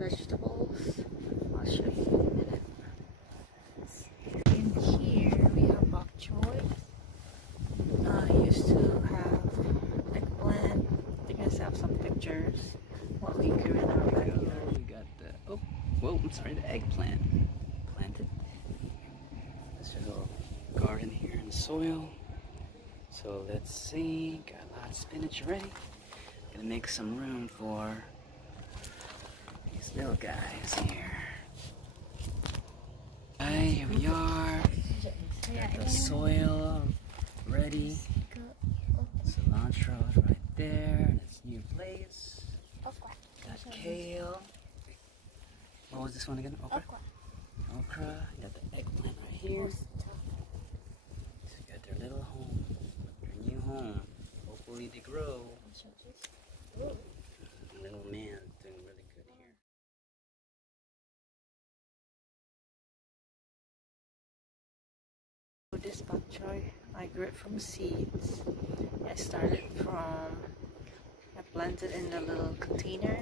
vegetables. I'll show you in a minute. In here we have bok choy. I used to have eggplant. I guess I have some pictures what we grew in our backyard. We got the the eggplant planted. There's a little garden here in the soil. So let's see, got a lot of spinach ready. Gonna make some room for these little guys here. Alright, here we are. Got the soil ready. Cilantro is right there in its new place. Got kale. What was this one again? Okra? Okra. Got the eggplant right here. So got their little home, their new home. Hopefully they grow. The little man's doing really good here. This bok choy, I grew it from seeds. I started from, I planted in the little container.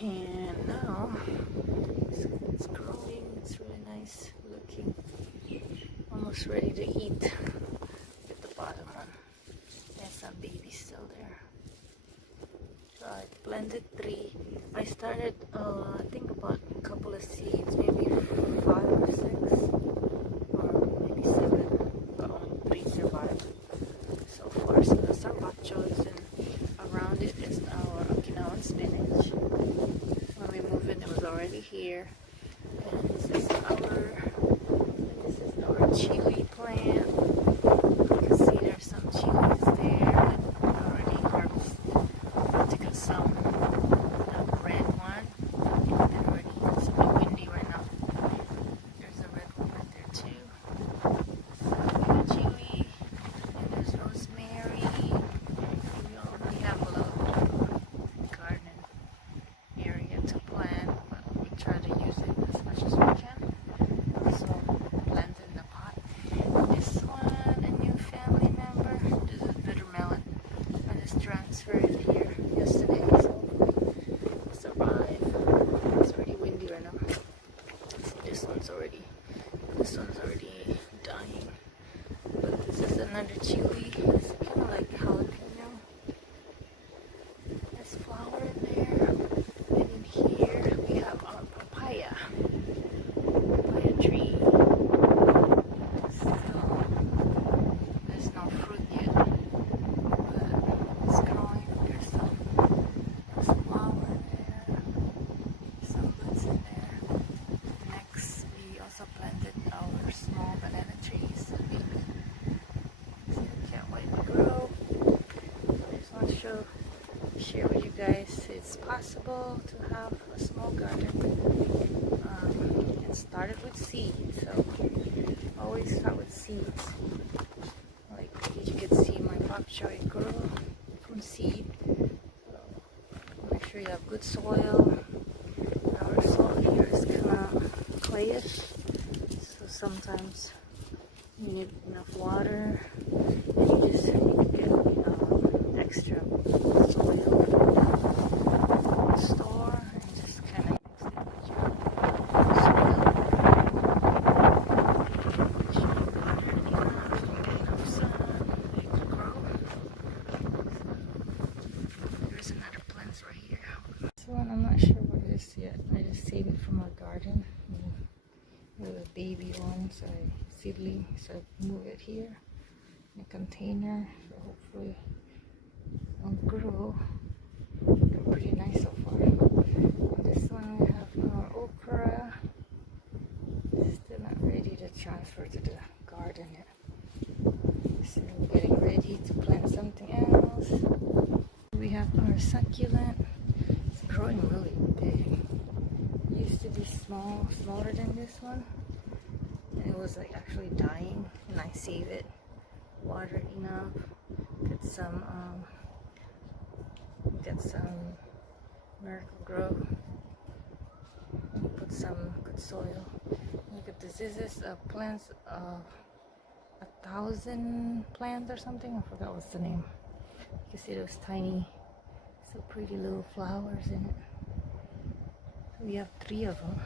And now it's growing, it's really nice looking, almost ready to eat. Get the bottom one, there's some babies still there. So I planted 3. I started I think about a couple of seeds, maybe 5 or 6 or maybe 7, but only 3 survived so far. So that's our bok choys, and around it is our Okinawan spinach. When we moved in, it was already here. And this is our chili plant. You can see there's some chilies there that already harvested. I took some red one, and already it's a bit windy right now. There's a red one right there too. So chili, and there's rosemary. We already have a little garden area to plant, but we try to use it as much as we can. So plant in the pot. This one, a new family member. This is bitter melon. I just transferred it here yesterday, so it's arrived. It's already windy right now. This one's already dying. But this is another chili. It's kind of like jalapeno. There's flower in there. And in here we have our papaya tree. Still, there's no fruit yet, but it's growing. There's flower there, some buds in there. Next, we also planted our small banana trees. So can't wait to grow. I just want to share with you guys it's possible to have a small garden. It started with seeds, so always start with seeds. Like you can see, my bok choy grew from seed. So make sure you have good soil. Our soil here is kind of clayish, so sometimes you need enough water, and you just need to get extra soil from the store and just kind of mix it with your soil. Make sure you water it enough sun, it can grow. There's another plant right here. This one, I'm not sure what it is yet. I just saved it from our garden. It was a baby one, so seedling, so I move it here in a container, so hopefully it'll grow. Looking pretty nice so far. On this one we have our okra. Still not ready to transfer to the garden yet. So we're getting ready to plant something else. We have our succulent. It's growing really big. It used to be smaller than this one. And it was like actually dying, and I saved it water enough. Get some miracle grow. And put some good soil. Look at this. This is plants of 1,000 plants or something. I forgot what's the name. You can see those tiny, so pretty little flowers in it. So we have 3 of them.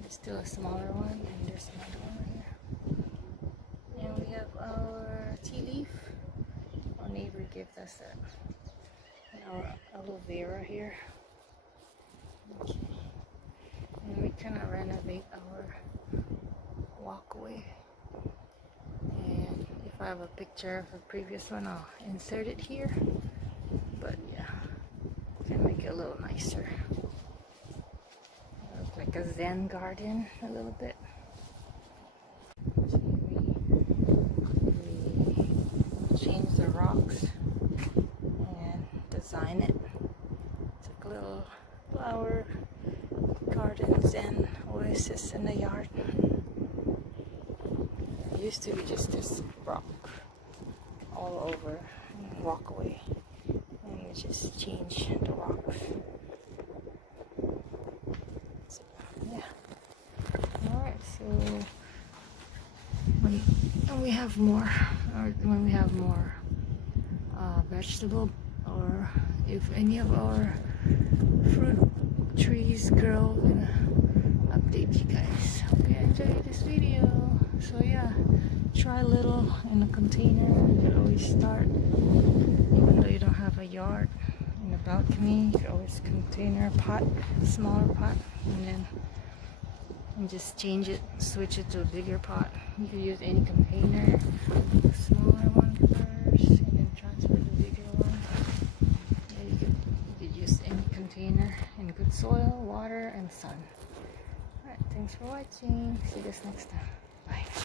There's still a smaller one, and there's another one right here. And we have our tea leaf. Our neighbor gave us that. And our aloe vera here. Okay. And we kind of renovate our walkway. And if I have a picture of the previous one, I'll insert it here. But yeah, can make it a little nicer. Looks like a Zen garden a little bit. We change the rocks and design it. It's like a little flower garden Zen oasis in the yard. It used to be just this rock all over and walkway, and we just change the rocks. So, yeah. Alright, so when we have more, vegetable, or if any of our fruit trees grow, I'm gonna update you guys. Hope you enjoyed this video. So yeah, try a little in a container. You can always start, even though you don't have a yard. In a balcony, you can always container pot, smaller pot, and just change it, switch it to a bigger pot. You can use any container, the smaller one first, and then transfer the bigger one. Yeah, you could use any container in good soil, water, and sun. Alright, thanks for watching. See you guys next time. Bye.